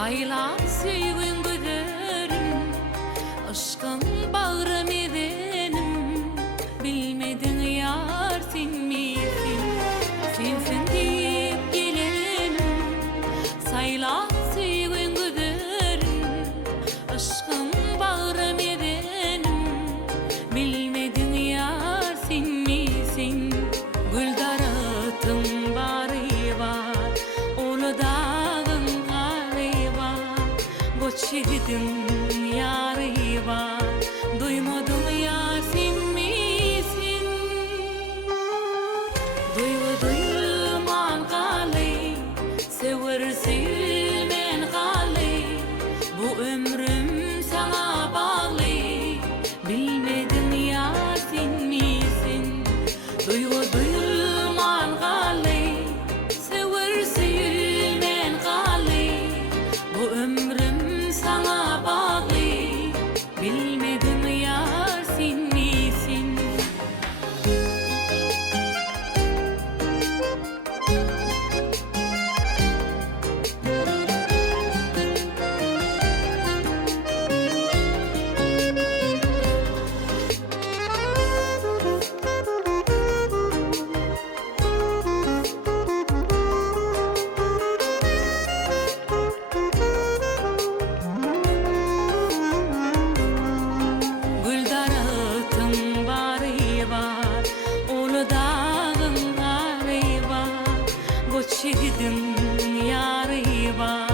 Saylap süýgün gözlerim, aşkın bağrım edenim. Bilmedin yar sen misin, sensin deyip gelenim. Saylap süýgün gözlerim, aşkın bağrım edenim. Bilmedin yar sen misin, gül daratın bary var, olu dağın gary var. Goçydym ýary var, duymadym ýar sen misin. Duymadyman galy, sewer sevmen galy. Bu ömrüm sana bagly, bilmedim ýar sen misin. Duymadyman galy, sewer sevmen galy. Bu ömrüm sana bagly, bilmedim ýar sen misin. Gül daratın bary var, olu dağın gary var. Goçydym ýary var,